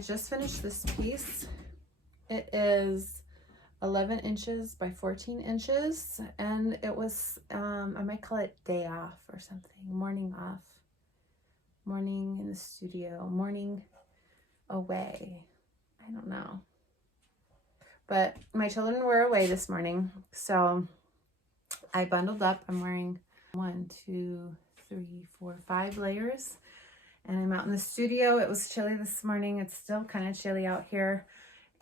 just finished this piece. It is 11 inches by 14 inches, and it was, I might call it day off or something, morning off, morning in the studio, morning away. I don't know. But my children were away this morning, so I bundled up. I'm wearing 5 layers, and I'm out in the studio. It was chilly this morning. It's still kind of chilly out here,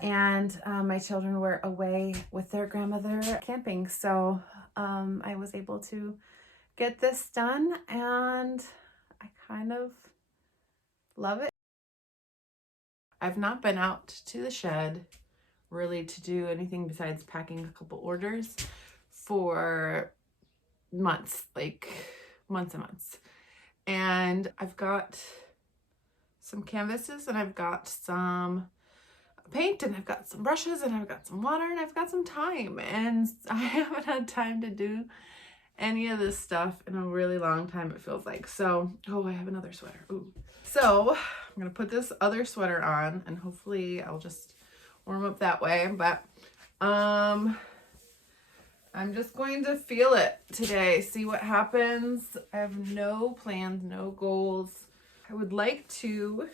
and my children were away with their grandmother camping, so I was able to get this done, and I kind of love it. I've not been out to the shed really to do anything besides packing a couple orders for months, like months and months. And I've got some canvases, and I've got some paint, and I've got some brushes, and I've got some water, and I've got some time, and I haven't had time to do any of this stuff in a really long time, it feels like. So, oh, I have another sweater. Ooh. So I'm gonna put this other sweater on, and hopefully I'll just warm up that way. But I'm just going to feel it today, see what happens. I have no plans, no goals. I would like to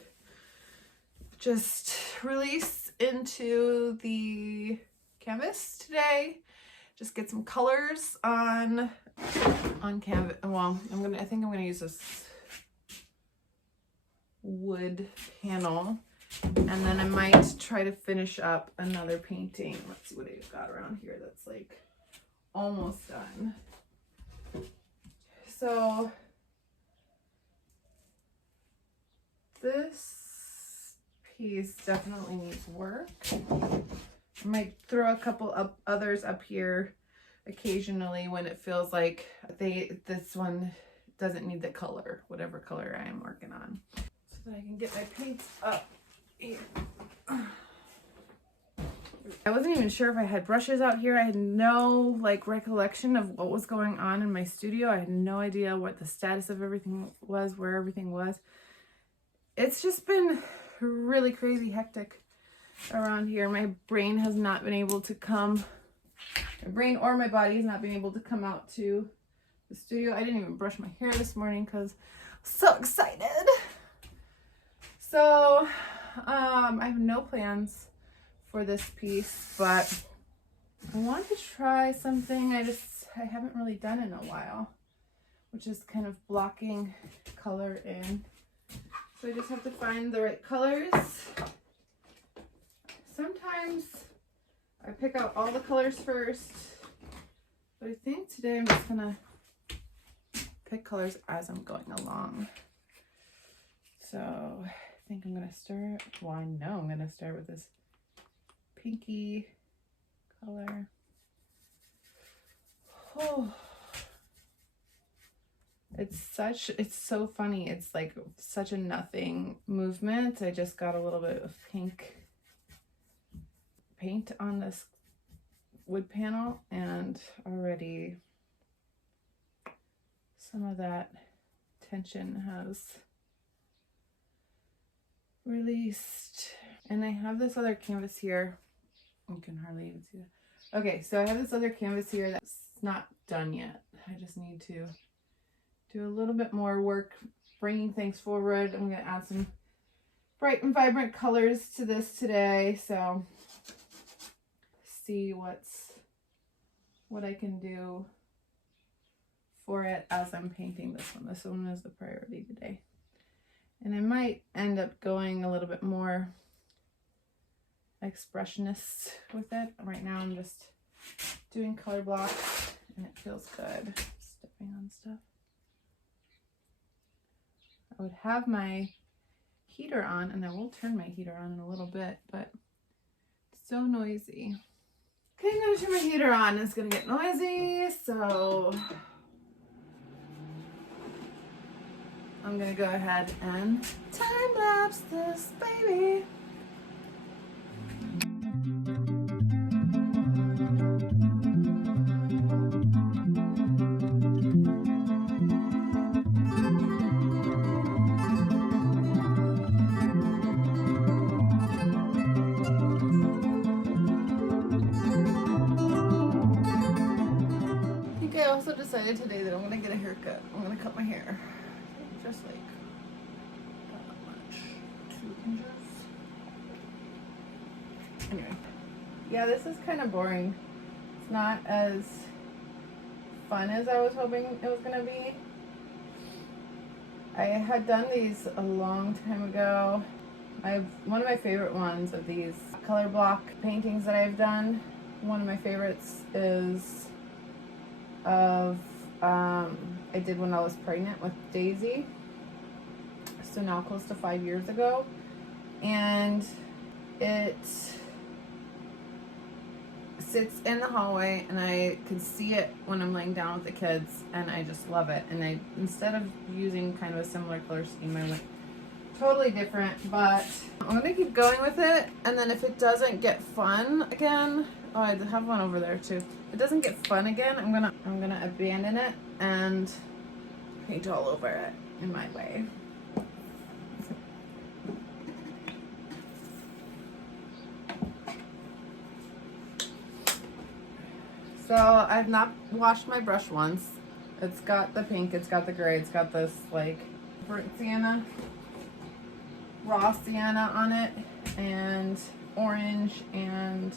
just release into the canvas today, just get some colors on canvas. Well, I think I'm gonna use this wood panel, and then I might try to finish up another painting. Let's see what I've got around here that's like almost done. So this piece definitely needs work. I might throw a couple others up here occasionally when it feels like this one doesn't need the color, whatever color I am working on, so that I can get my paints up here. I wasn't even sure if I had brushes out here. I had no recollection of what was going on in my studio. I had no idea what the status of everything was, where everything was. It's just been really crazy hectic around here. My brain has not been able to come, my brain or my body has not been able to come out to the studio. I didn't even brush my hair this morning because I'm so excited. So I have no plans for this piece, but I want to try something I haven't really done in a while, which is kind of blocking color in. So I just have to find the right colors. Sometimes I pick out all the colors first, but I think today I'm just gonna pick colors as I'm going along. So I think I'm gonna start, well, I know I'm gonna start with this pinky color. Oh, it's so funny. It's like such a nothing movement. I just got a little bit of pink paint on this wood panel, and already some of that tension has released. And I have this other canvas here. You can hardly even see that. Okay, so I have this other canvas here that's not done yet. I just need to do a little bit more work bringing things forward. I'm going to add some bright and vibrant colors to this today, so see what I can do for it as I'm painting this one. This one is the priority today. And I might end up going a little bit more expressionist with it. Right now I'm just doing color blocks, and it feels good stepping on stuff. I would have my heater on, and I will turn my heater on in a little bit, but it's so noisy. Okay, I'm gonna turn my heater on. It's gonna get noisy, so I'm gonna go ahead and time lapse this baby. also decided today that I'm gonna get a haircut. I'm gonna cut my hair. Just like that much. 2 inches. Anyway. Yeah, this is kind of boring. It's not as fun as I was hoping it was gonna be. I had done these a long time ago. One of my favorite ones of these color block paintings that I've done. One of my favorites is of I did when I was pregnant with Daisy. So now close to 5 years ago, and it sits in the hallway and I can see it when I'm laying down with the kids, and I just love it. And I, instead of using kind of a similar color scheme, I went totally different, but I'm gonna keep going with it. And then if it doesn't get fun again, oh, I have one over there too. If it doesn't get fun again, I'm gonna abandon it and paint all over it in my way. So I've not washed my brush once. It's got the pink, it's got the gray, it's got this like burnt sienna, raw sienna on it, and orange, and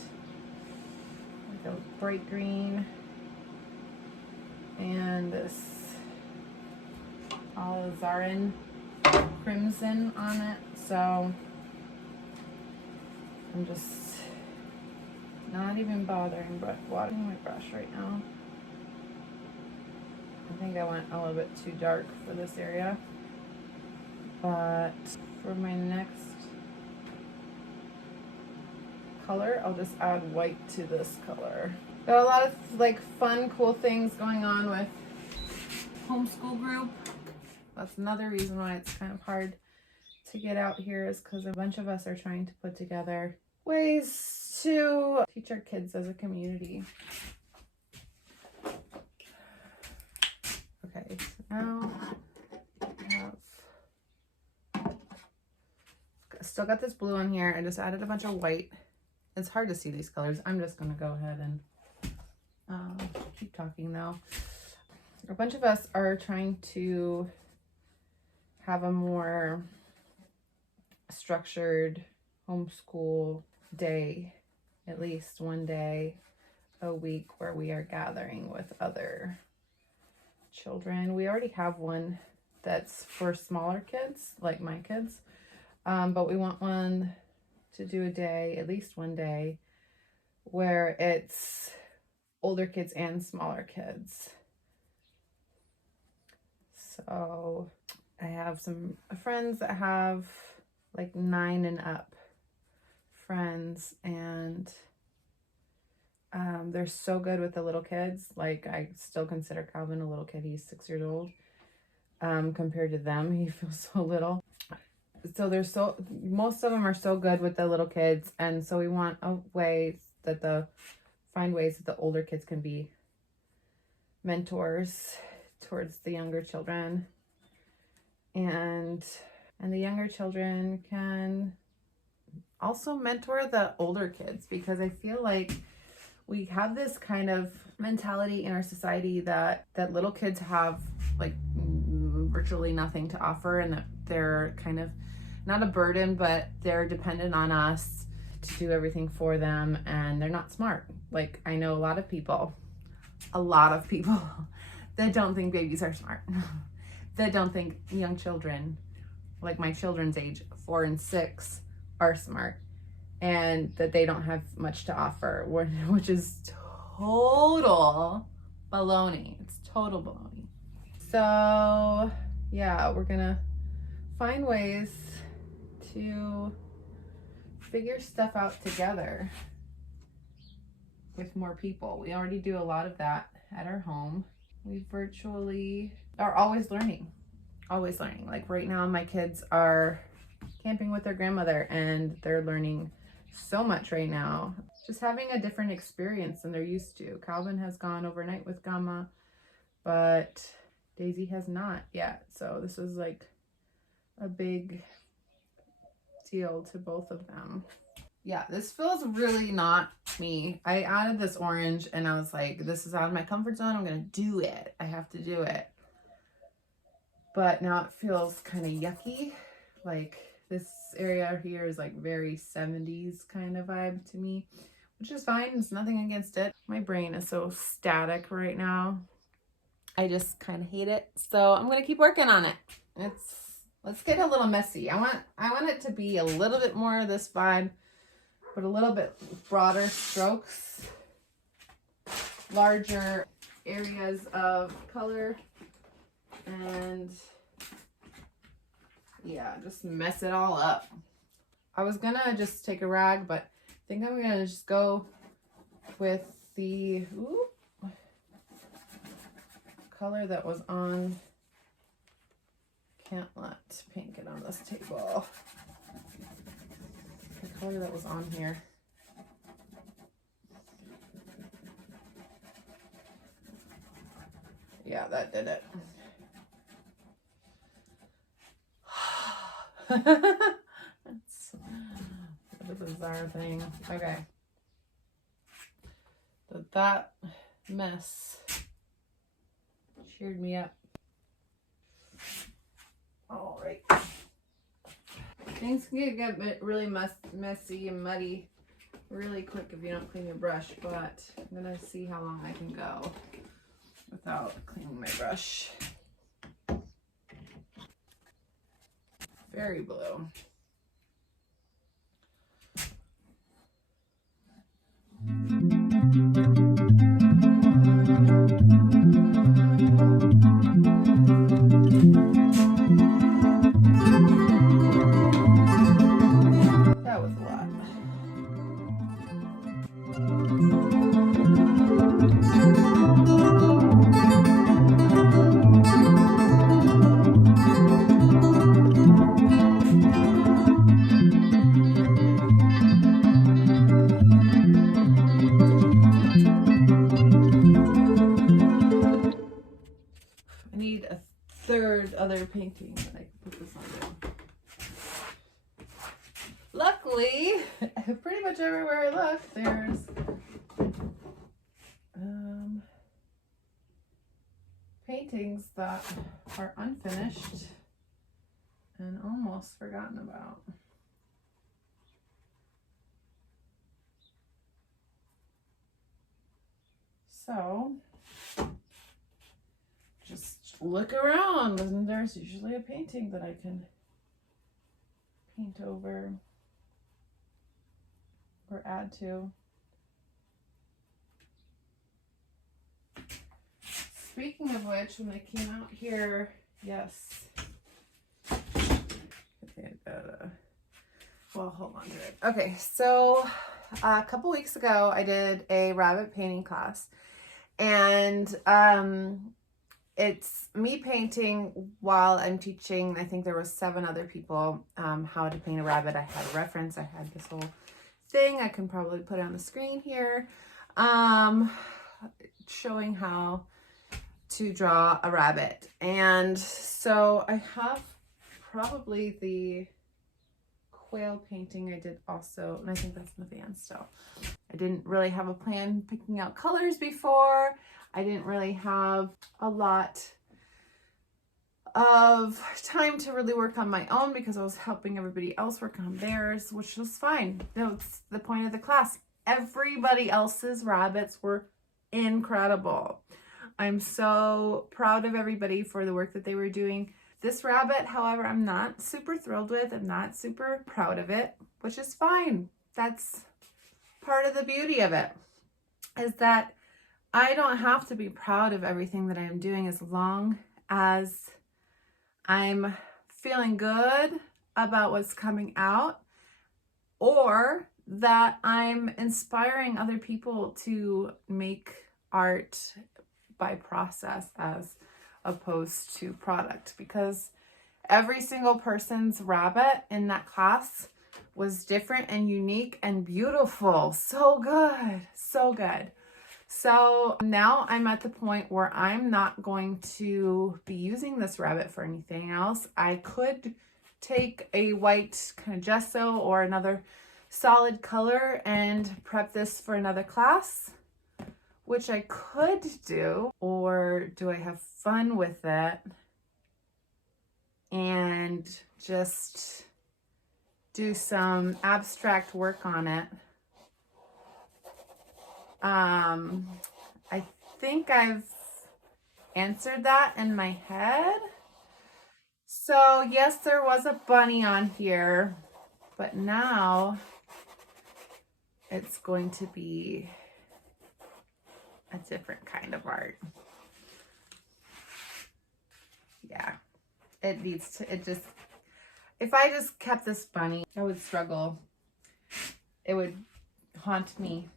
like a bright green, and this alizarin crimson on it. So I'm just not even bothering but watering my brush right now. I think I went a little bit too dark for this area, but for my next color, I'll just add white to this color. Got a lot of like fun, cool things going on with homeschool group. That's another reason why it's kind of hard to get out here, is because a bunch of us are trying to put together ways to teach our kids as a community. Okay, so now I have still got this blue on here. I just added a bunch of white. It's hard to see these colors. I'm just gonna go ahead and keep talking though. A bunch of us are trying to have a more structured homeschool day, at least one day a week, where we are gathering with other children. We already have one that's for smaller kids, like my kids, but we want one to do a day, at least one day, where it's older kids and smaller kids. So I have some friends that have like 9 and up friends, and they're so good with the little kids. Like, I still consider Calvin a little kid. He's 6 years old. Compared to them, he feels so little. So most of them are so good with the little kids, and so we want find ways that the older kids can be mentors towards the younger children, and the younger children can also mentor the older kids, because I feel like we have this kind of mentality in our society that little kids have like virtually nothing to offer, and that they're kind of not a burden, but they're dependent on us to do everything for them, and they're not smart. Like, I know a lot of people that don't think babies are smart, that don't think young children, like my children's age, 4 and 6, are smart, and that they don't have much to offer, which is total baloney. It's total baloney. So yeah, we're gonna find ways to figure stuff out together with more people. We already do a lot of that at our home. We virtually are always learning. Like right now, my kids are camping with their grandmother, and they're learning so much right now. Just having a different experience than they're used to. Calvin has gone overnight with Gamma, but Daisy has not yet. So this is like a big deal to both of them. Yeah, this feels really not me. I added this orange and I was like, this is out of my comfort zone. I'm going to do it. I have to do it. But now it feels kind of yucky. Like this area here is like very 70s kind of vibe to me, which is fine. There's nothing against it. My brain is so static right now. I just kind of hate it. So I'm going to keep working on it. Let's get a little messy. I want it to be a little bit more of this vibe, but a little bit broader strokes, larger areas of color, and yeah, just mess it all up. I was gonna just take a rag, but I think I'm gonna just go with the color that was on. Can't let paint get on this table. The color that was on here. Yeah, that did it. That's a bizarre thing. Okay. That mess cheered me up. All right. Things can get really messy and muddy really quick if you don't clean your brush, but I'm gonna see how long I can go without cleaning my brush. Very blue. That was a lot. I need a third other painting that I can put this on. Luckily, pretty much everywhere I look, there's paintings that are unfinished and almost forgotten about. So, just look around, and there's usually a painting that I can paint over or add to. Speaking of which, when I came out here, yes. Well, hold on to it. Okay, so a couple weeks ago, I did a rabbit painting class, and it's me painting while I'm teaching. I think there was 7 other people how to paint a rabbit. I had a reference. I had this whole thing. I can probably put it on the screen here, showing how to draw a rabbit. And so I have probably the quail painting I did also, and I think that's in the van still. I didn't really have a plan picking out colors before. I didn't really have a lot of time to really work on my own because I was helping everybody else work on theirs, which was fine. That's the point of the class. Everybody else's rabbits were incredible. I'm so proud of everybody for the work that they were doing. This rabbit, however, I'm not super thrilled with. I'm not super proud of it, which is fine. That's part of the beauty of it, is that I don't have to be proud of everything that I'm doing as long as I'm feeling good about what's coming out, or that I'm inspiring other people to make art by process as opposed to product, because every single person's rabbit in that class was different and unique and beautiful. So good, so good. So now I'm at the point where I'm not going to be using this rabbit for anything else. I could take a white kind of gesso or another solid color and prep this for another class, which I could do, or do I have fun with it and just do some abstract work on it? I think I've answered that in my head. So yes, there was a bunny on here, but now it's going to be a different kind of art. Yeah, it needs to, if I just kept this bunny, I would struggle. It would haunt me.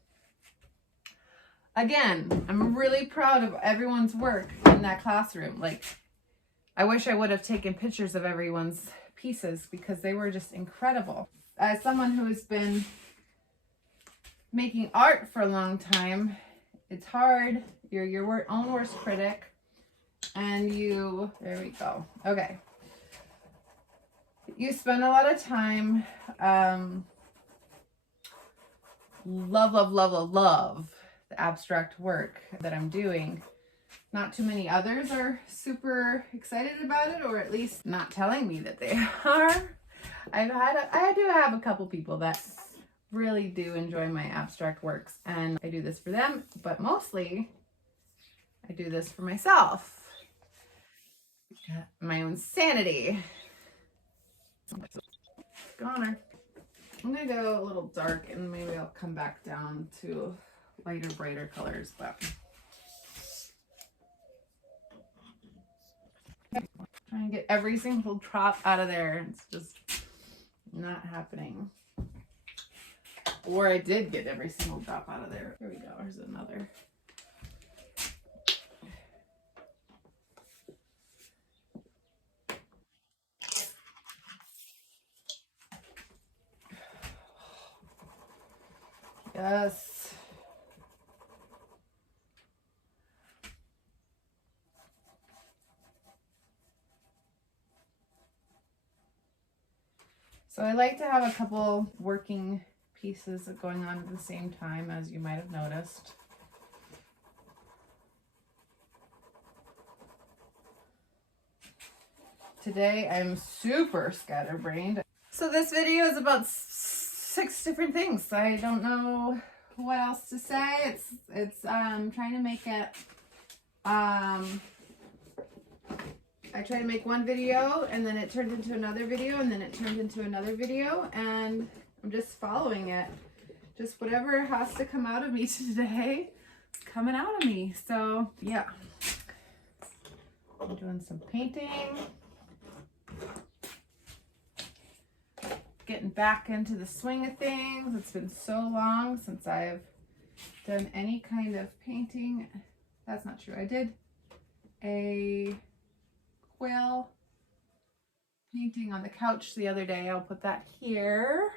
Again, I'm really proud of everyone's work in that classroom. Like, I wish I would have taken pictures of everyone's pieces because they were just incredible. As someone who has been making art for a long time, it's hard. You're your own worst critic. And there we go. Okay. You spend a lot of time, love the abstract work that I'm doing. Not too many others are super excited about it, or at least not telling me that they are. I do have a couple people that really do enjoy my abstract works, and I do this for them, but mostly I do this for myself. My own sanity. Goner. I'm gonna go a little dark and maybe I'll come back down to lighter, brighter colors, but trying to get every single drop out of there. It's just not happening. Or I did get every single drop out of there. Here we go. Here's another. Yes. So I like to have a couple working pieces going on at the same time, as you might have noticed. Today I'm super scatterbrained. So this video is about 6 different things. I don't know what else to say. It's trying to make it I tried to make one video and then it turned into another video and then it turned into another video, and I'm just following it. Just whatever has to come out of me today, it's coming out of me. So yeah, I'm doing some painting. Getting back into the swing of things. It's been so long since I've done any kind of painting. That's not true. I did a quail painting on the couch the other day. I'll put that here.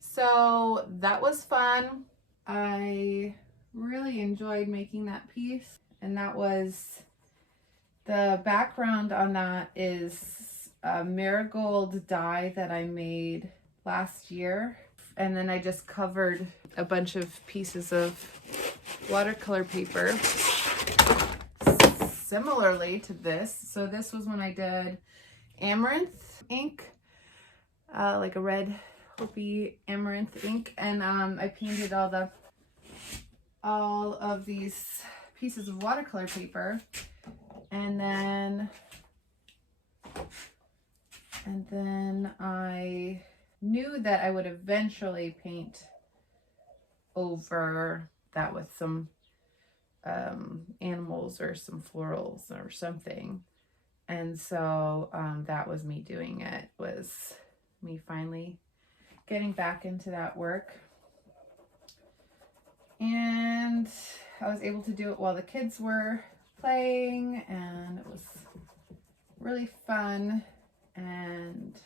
So that was fun. I really enjoyed making that piece, and that was, the background on that is a marigold die that I made last year, and then I just covered a bunch of pieces of watercolor paper similarly to this. So this was when I did amaranth ink, like a red Hopi amaranth ink, and I painted all of these pieces of watercolor paper, and then I knew that I would eventually paint over that with some animals or some florals or something. And so that was me doing it, was me finally getting back into that work. And I was able to do it while the kids were playing, and it was really fun. And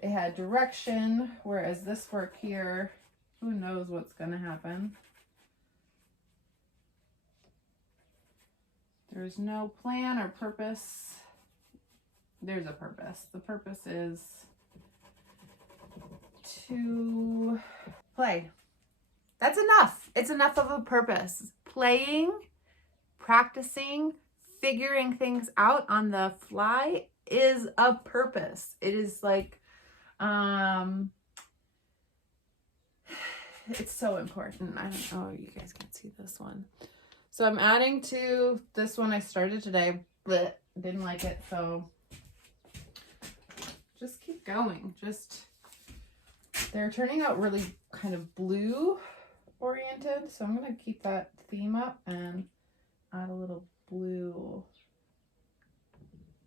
it had direction, whereas this work here, who knows what's going to happen. There's no plan or purpose. There's a purpose. The purpose is to play. That's enough. It's enough of a purpose. Playing, practicing, figuring things out on the fly is a purpose. It is like, it's so important. I don't know, you guys can't see this one. So I'm adding to this one I started today, but didn't like it. So just keep going. They're turning out really kind of blue oriented. So I'm going to keep that theme up and add a little blue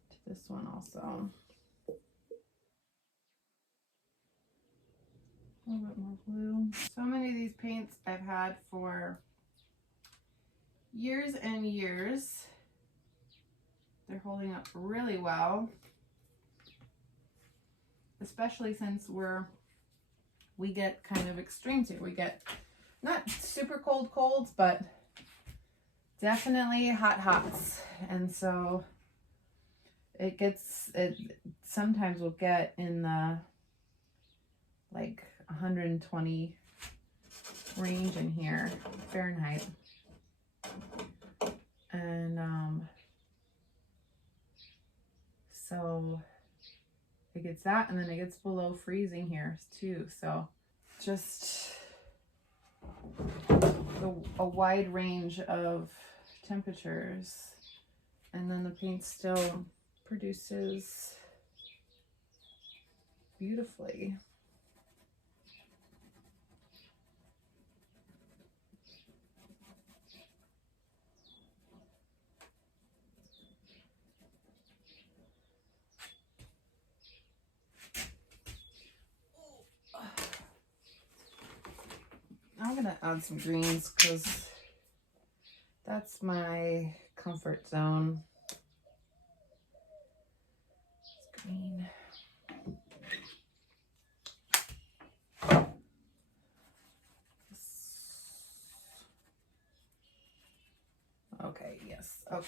to this one also. A little bit more blue. So many of these paints I've had for years and years. They're holding up really well, especially since we get kind of extremes here. We get not super cold colds, but definitely hot hots. And so it sometimes will get in the like 120 range in here, Fahrenheit. And so it gets that, and then it gets below freezing here too. So just a wide range of temperatures, and then the paint still produces beautifully. I'm gonna add some greens because that's my comfort zone. It's green. Okay, yes, okay.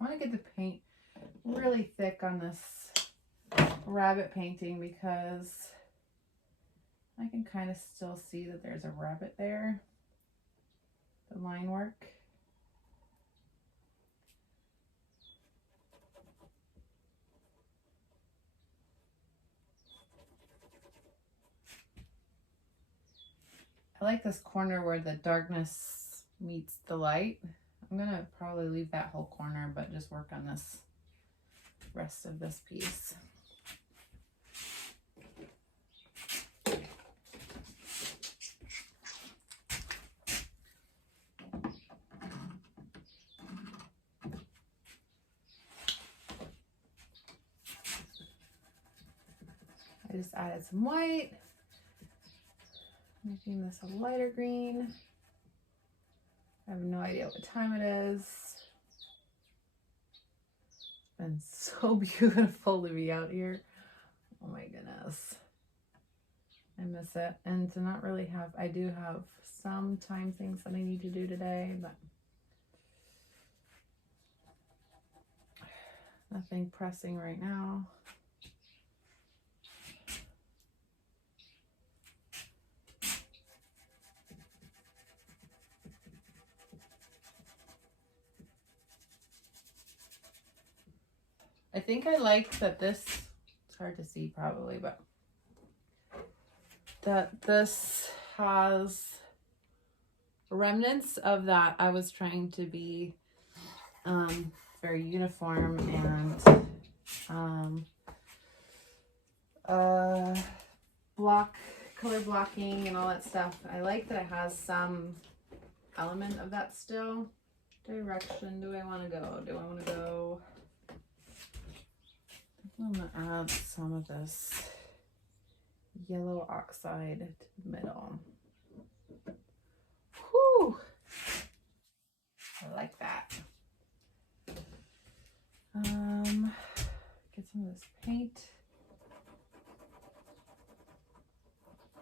I want to get the paint really thick on this rabbit painting because I can kind of still see that there's a rabbit there, the line work. I like this corner where the darkness meets the light. I'm gonna probably leave that whole corner, but just work on this rest of this piece. I just added some white, making this a lighter green. I have no idea what time it is. It's been so beautiful to be out here. Oh my goodness. I miss it. And to not really have, I do have some time things that I need to do today, but nothing pressing right now. I think I like that this, it's hard to see probably, but that this has remnants of that. I was trying to be very uniform and color blocking and all that stuff. I like that it has some element of that still. Direction do I want to go? Do I want to go I'm gonna add some of this yellow oxide to the middle. Whew! I like that. Get some of this paint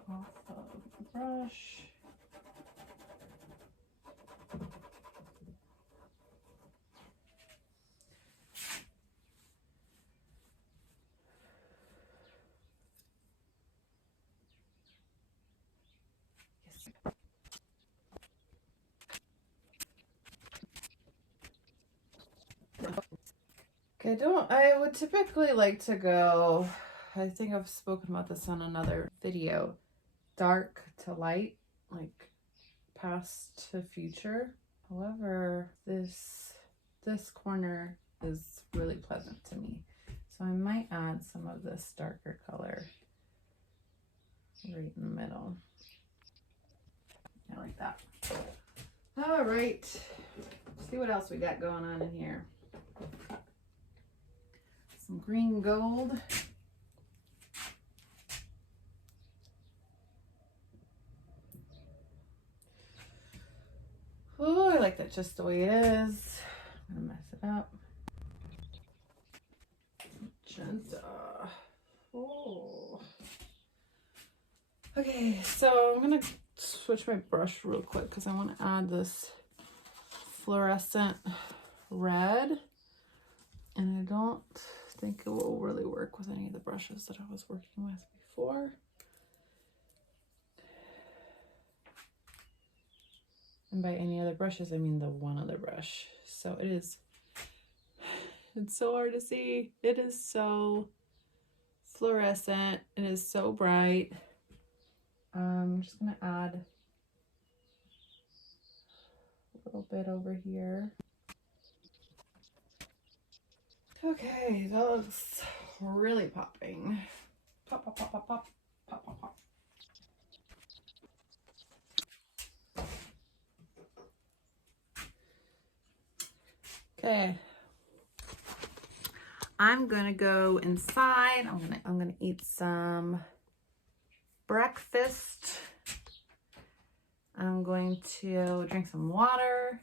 off of the brush. Okay, I would typically like to go, I think I've spoken about this on another video, dark to light, like past to future. However, this corner is really pleasant to me. So I might add some of this darker color right in the middle. I like that. All right, let's see what else we got going on in here. Some green gold. Oh, I like that just the way it is. I'm gonna mess it up. Magenta. Oh. Okay, so I'm gonna switch my brush real quick because I want to add this fluorescent red, and I don't think it will really work with any of the brushes that I was working with before. And by any other brushes, I mean the one other brush. So it's so hard to see. It is so fluorescent. It is so bright. I'm just gonna add a little bit over here. Okay, that looks really popping. Pop, pop, pop, pop, pop, pop, pop, pop. Okay. I'm gonna go inside. I'm gonna eat some breakfast. I'm going to drink some water.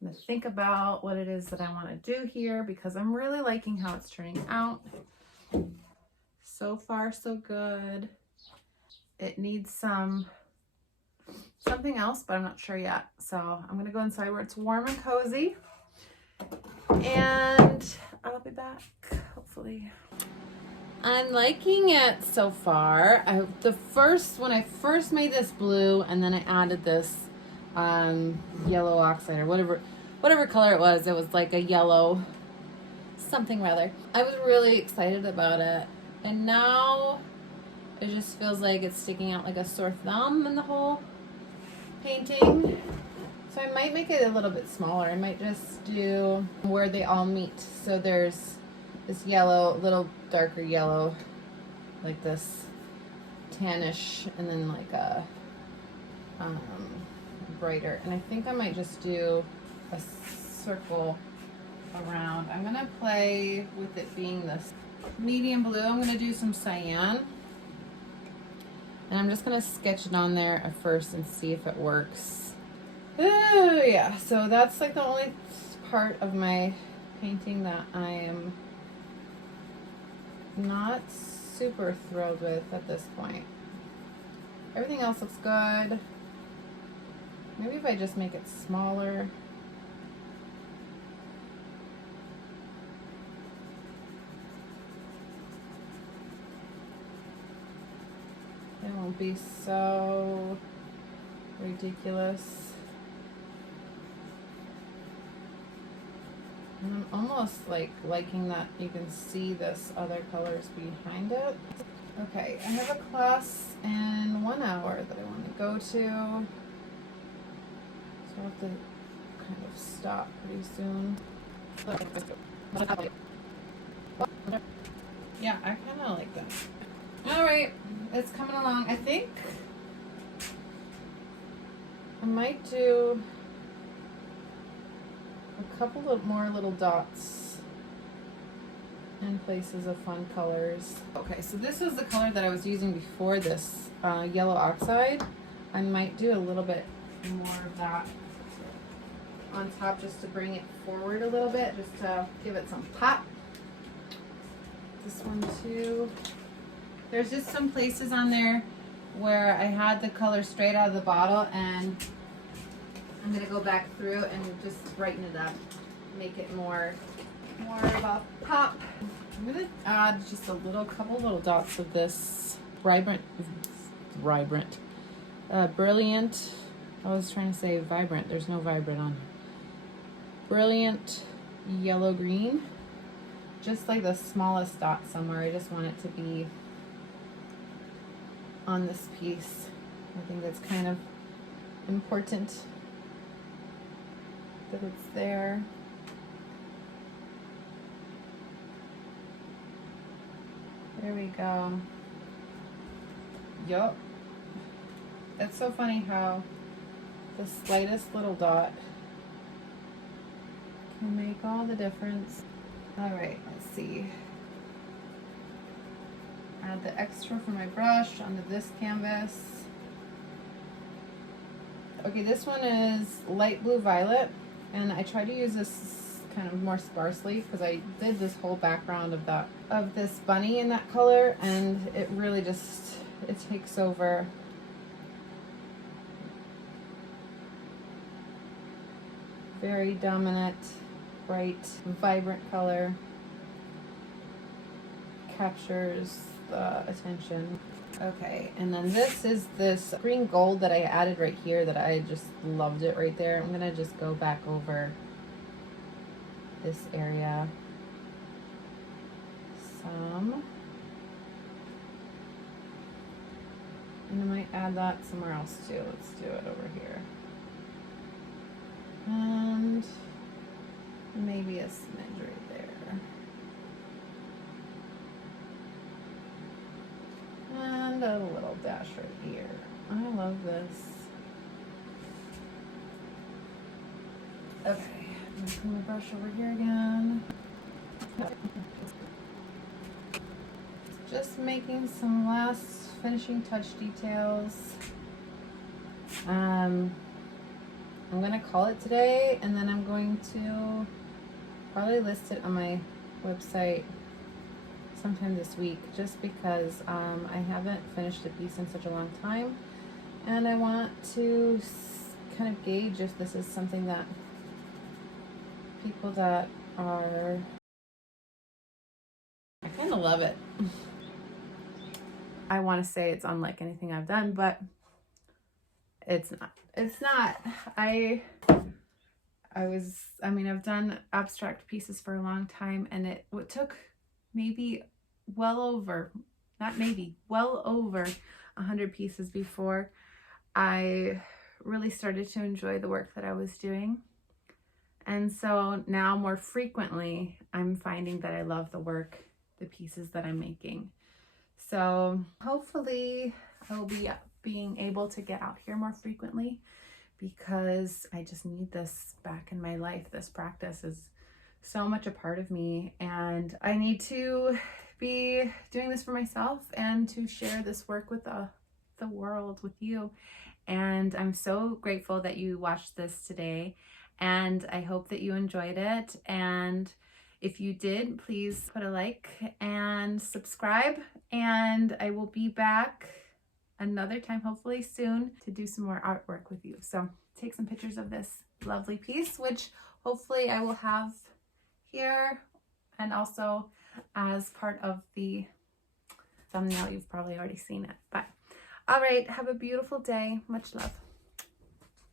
I'm gonna think about what it is that I want to do here because I'm really liking how it's turning out. So far, so good. It needs something else, but I'm not sure yet. So I'm gonna go inside where it's warm and cozy, and I'll be back, hopefully. I'm liking it so far. When I first made this blue, and then I added this yellow oxide or whatever color it was like a yellow something rather. I was really excited about it, and now it just feels like it's sticking out like a sore thumb in the whole painting. So I might make it a little bit smaller. I might just do where they all meet. So there's this yellow, little darker yellow, like this tannish, and then like a brighter. And I think I might just do a circle around. I'm gonna play with it being this medium blue. I'm gonna do some cyan, and I'm just gonna sketch it on there at first and see if it works. Oh yeah, so that's like the only part of my painting that I am not super thrilled with at this point. Everything else looks good. Maybe if I just make it smaller. It won't be so ridiculous. And I'm almost like liking that you can see this other colors behind it. Okay, I have a class in 1 hour that I want to go to. So I have to kind of stop pretty soon. Yeah, I kind of like that. All right, it's coming along. I think I might do a couple of more little dots and places of fun colors. Okay, so this is the color that I was using before this, yellow oxide. I might do a little bit more of that on top just to bring it forward a little bit, just to give it some pop. This one too. There's just some places on there where I had the color straight out of the bottle, and I'm gonna go back through and just brighten it up, make it more of a pop. I'm gonna add just a couple little dots of this brilliant. I was trying to say vibrant. There's no vibrant on here. Brilliant yellow green. Just like the smallest dot somewhere. I just want it to be on this piece. I think that's kind of important that it's there. There we go. Yup. It's so funny how the slightest little dot can make all the difference. All right, let's see. Add the extra from my brush onto this canvas. Okay, this one is light blue violet, and I tried to use this kind of more sparsely because I did this whole background of this bunny in that color, and it really just, it takes over. Very dominant, bright, vibrant color. Captures the attention. Okay, and then this is this green gold that I added right here that I just loved it right there. I'm gonna just go back over this area some. And I might add that somewhere else too. Let's do it over here. And maybe a smidge right there. And a little dash right here. I love this. Okay, I'm gonna put my brush over here again. Just making some last finishing touch details. I'm gonna call it today, and then I'm going to probably list it on my website sometime this week, just because I haven't finished a piece in such a long time, and I want to kind of gauge if this is something that people that are, I kind of love it. I want to say it's unlike anything I've done, but it's not. It's not. I've done abstract pieces for a long time, and it took maybe well over 100 pieces before I really started to enjoy the work that I was doing. And so now more frequently, I'm finding that I love the pieces that I'm making. So hopefully I'll be being able to get out here more frequently, because I just need this back in my life. This practice is so much a part of me, and I need to be doing this for myself and to share this work with the world, with you. And I'm so grateful that you watched this today, and I hope that you enjoyed it. And if you did, please put a like and subscribe, and I will be back another time, hopefully soon, to do some more artwork with you. So take some pictures of this lovely piece, which hopefully I will have here and also as part of the thumbnail. You've probably already seen it, but all right, have a beautiful day. Much love.